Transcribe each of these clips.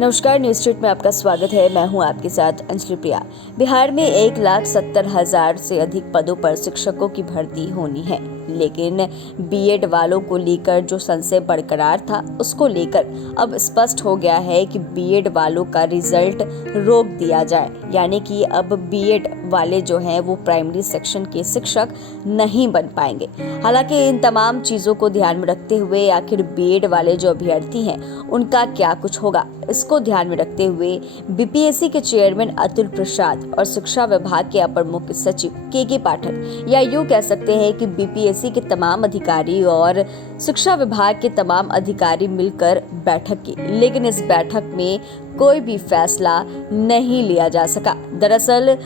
नमस्कार, news street में आपका स्वागत है। मैं हूं आपके साथ अंजलि प्रिया। बिहार में 1,70,000 से अधिक पदों पर शिक्षकों की भर्ती होनी है, लेकिन बीएड वालों को लेकर जो संशय बरकरार था, उसको लेकर अब स्पष्ट हो गया है कि बीएड वालों का रिजल्ट रोक दिया जाए। यानी कि अब बीएड वाले जो हैं वो प्राइमरी सेक्शन के शिक्षक नहीं बन पाएंगे। हालांकि इन तमाम चीजों को ध्यान में रखते हुए आखिर बीएड वाले जो अभ्यर्थी हैं उनका क्या कुछ होगा, इसको ध्यान में रखते हुए बीपीएससी के चेयरमैन अतुल प्रसाद और शिक्षा विभाग के अपर मुख्य सचिव के पाठक, या यूं कह सकते हैं कि बीपीएससी के तमाम अधिकारी और शिक्षा विभाग के तमाम अधिकारी मिलकर बैठक की, लेकिन इस बैठक में कोई भी फैसला नहीं लिया जा सका। दरअसल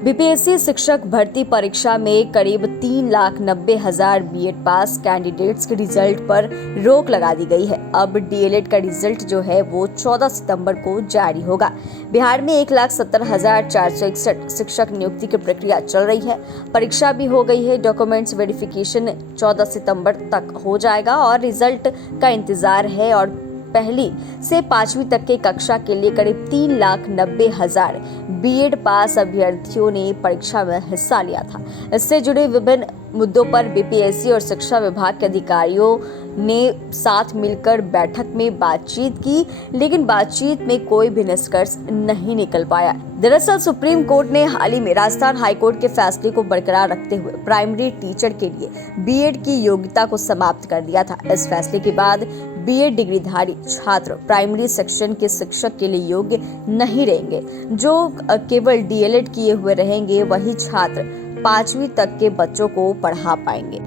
बीपीएससी शिक्षक भर्ती परीक्षा में करीब 3,90,000 बीएड पास कैंडिडेट्स के रिजल्ट पर रोक लगा दी गई है। अब डीएलएड का रिजल्ट जो है वो 14 सितंबर को जारी होगा। बिहार में 1,70,461 शिक्षक नियुक्ति की प्रक्रिया चल रही है। परीक्षा भी हो गई है। डॉक्यूमेंट्स वेरिफिकेशन 14 सितंबर तक हो जाएगा और रिजल्ट का इंतजार है। और पहली से 5वीं तक के कक्षा के लिए करीब 3,90,000 बीएड पास अभ्यर्थियों ने परीक्षा में हिस्सा लिया था। इससे जुड़े विभिन्न मुद्दों पर बीपीएससी और शिक्षा विभाग के अधिकारियों ने साथ मिलकर बैठक में बातचीत की, लेकिन बातचीत में कोई भी निष्कर्ष नहीं निकल पाया। दरअसल सुप्रीम कोर्ट ने हाल ही में राजस्थान हाईकोर्ट के फैसले को बरकरार रखते हुए प्राइमरी टीचर के लिए बीएड की योग्यता को समाप्त कर दिया था। इस फैसले के बाद बीएड डिग्रीधारी छात्र प्राइमरी सेक्शन के शिक्षक के लिए योग्य नहीं रहेंगे। जो केवल डीएलएड किए हुए रहेंगे वही छात्र 5वीं तक के बच्चों को पढ़ा पाएंगे।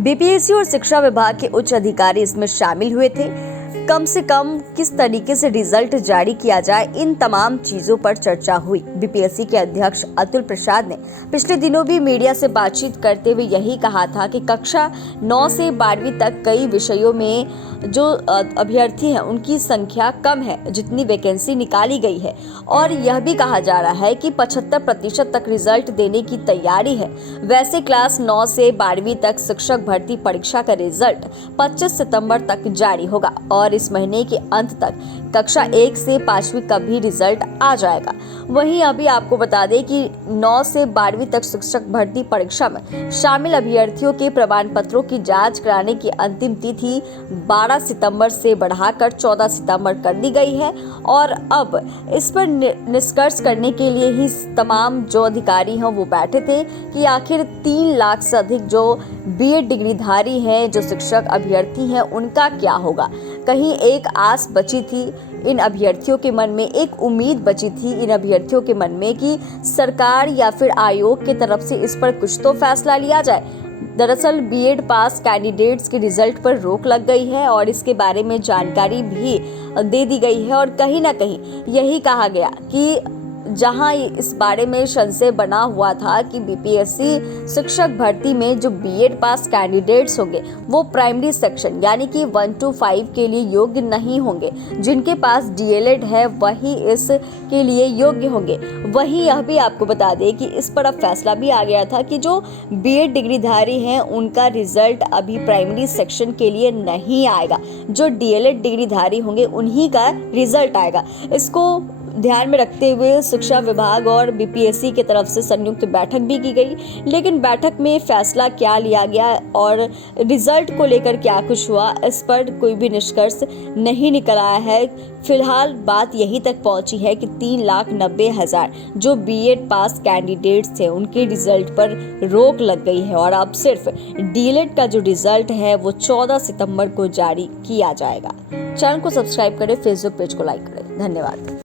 बीपीएससी और शिक्षा विभाग के उच्च अधिकारी इसमें शामिल हुए थे। कम से कम किस तरीके से रिजल्ट जारी किया जाए, इन तमाम चीजों पर चर्चा हुई। बीपीएससी के अध्यक्ष अतुल प्रसाद ने पिछले दिनों भी मीडिया से बातचीत करते हुए यही कहा था कि कक्षा 9 से 12वीं तक कई विषयों में जो अभ्यर्थी हैं उनकी संख्या कम है जितनी वैकेंसी निकाली गई है, और यह भी कहा जा रहा है कि 75% तक रिजल्ट देने की तैयारी है। वैसे क्लास 9 से 12वीं तक शिक्षक भर्ती परीक्षा का रिजल्ट 25 सितंबर तक जारी होगा और इस महीने के अंत तक कक्षा 1 से 5वीं का भी रिजल्ट आ जाएगा। वहीं अभी आपको बता दें कि 9 से 12वीं तक शिक्षक भर्ती परीक्षा में शामिल अभ्यर्थियों के प्रमाण पत्रों की जांच कराने की अंतिम तिथि 12 सितंबर से बढ़ाकर 14 सितंबर कर दी गई है। और अब इस पर निष्कर्ष करने के लिए ही तमाम जो अधिकारी हैं वो बैठे थे कि आखिर 3 लाख से अधिक जो बीएड डिग्रीधारी हैं, जो शिक्षक अभ्यर्थी हैं, उनका क्या होगा। कहीं एक आस बची थी इन अभ्यर्थियों के मन में, एक उम्मीद बची थी इन अभ्यर्थियों के मन में कि सरकार या फिर आयोग की तरफ से इस पर कुछ तो फैसला लिया जाए। दरअसल बीएड पास कैंडिडेट्स के रिजल्ट पर रोक लग गई है और इसके बारे में जानकारी भी दे दी गई है। और कहीं ना कहीं यही कहा गया कि जहां इस बारे में संशय बना हुआ था कि बीपीएससी शिक्षक भर्ती में जो बीएड पास कैंडिडेट्स होंगे वो प्राइमरी सेक्शन यानी कि 1 to 5 के लिए योग्य नहीं होंगे। जिनके पास डीएलएड है वही इस के लिए योग्य होंगे। वहीं यह भी आपको बता दें कि इस पर अब फैसला भी आ गया था कि जो बीएड डिग्रीधारी हैं उनका रिजल्ट अभी प्राइमरी सेक्शन के लिए नहीं आएगा। जो डीएलएड डिग्रीधारी होंगे उन्हीं का रिजल्ट आएगा। इसको ध्यान में रखते हुए शिक्षा विभाग और बीपीएससी की तरफ से संयुक्त बैठक भी की गई, लेकिन बैठक में फैसला क्या लिया गया और रिजल्ट को लेकर क्या कुछ हुआ, इस पर कोई भी निष्कर्ष नहीं निकल आया है। फिलहाल बात यही तक पहुंची है कि 3,90,000 जो बीएड पास कैंडिडेट्स थे उनके रिजल्ट पर रोक लग गई है और अब सिर्फ डीएलएड का जो रिजल्ट है वो 14 सितंबर को जारी किया जाएगा। चैनल को सब्सक्राइब करें, फेसबुक पेज को लाइक करें। धन्यवाद।